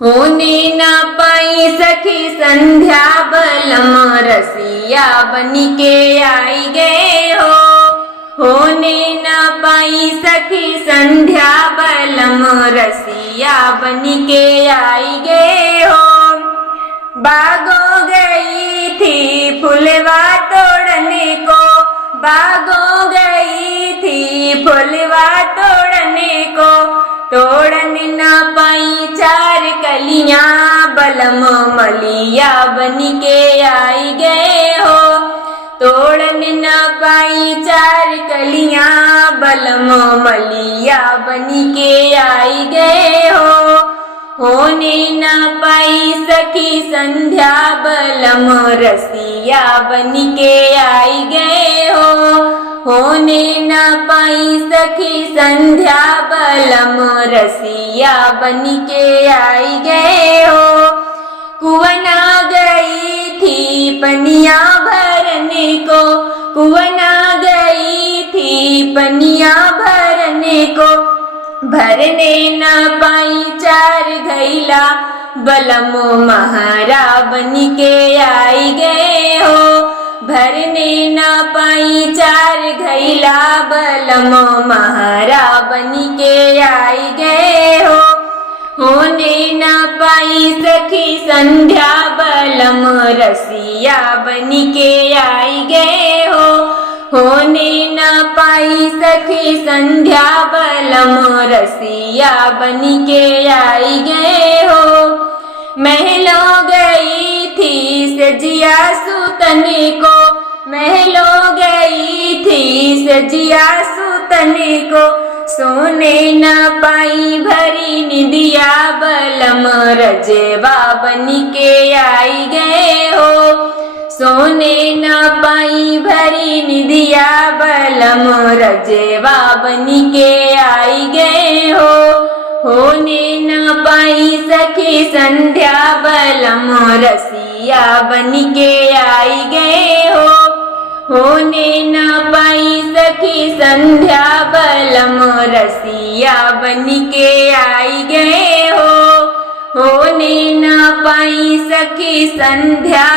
होने न पाई सखी संध्या बलम रसिया बनी के आई गए हो। होने न पाई सखी संध्या बलम रसिया बनी के आई गए हो। बागों गई थी फुलवा तोड़ने को, बागों गई थी फुलवा तोड़ने को, तोड़न न पाई चार कलियां बलम मलिया बनी के आई गए हो। तोड़न न पाई चार कलियां बलम मलिया बनी के आई गए हो। होने न पाई सखी संध्या बलम रसिया बनी के आई गए हो। होने न पाई सखी संध्या बलम रसिया बनी के आई गए हो। कुवना गई थी पनिया भरने को, कुवना गई थी पनिया भरने को, भरने न पाई चार घैला बलम महारा बनी के आई गए हो। भरने न पाई चार घैला बलम महारा बनी के आई गए हो। होने न पाई सखी संध्या बलम रसिया बनी के आई गए हो। होने न पाई सखी संध्या बलम रसिया बनी के आई गए हो। महलों गई थी सजिया सुतने को, महलों गई थी सजिया सुतने को, सोने न पाई भरी निदिया बलम रजवा बनी के आई गए हो। सोने न पाई भरी निदिया बलम रजवा बनी के आई गए हो। होने न पाई सखी संध्या बलम रसिया बनी के आई गए हो। होने न पाई सखी संध्या बलम रसिया बनी के आई गए हो। होने न पाई सखी संध्या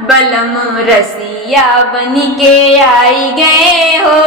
बलम रसिया बनी के आई गए हो।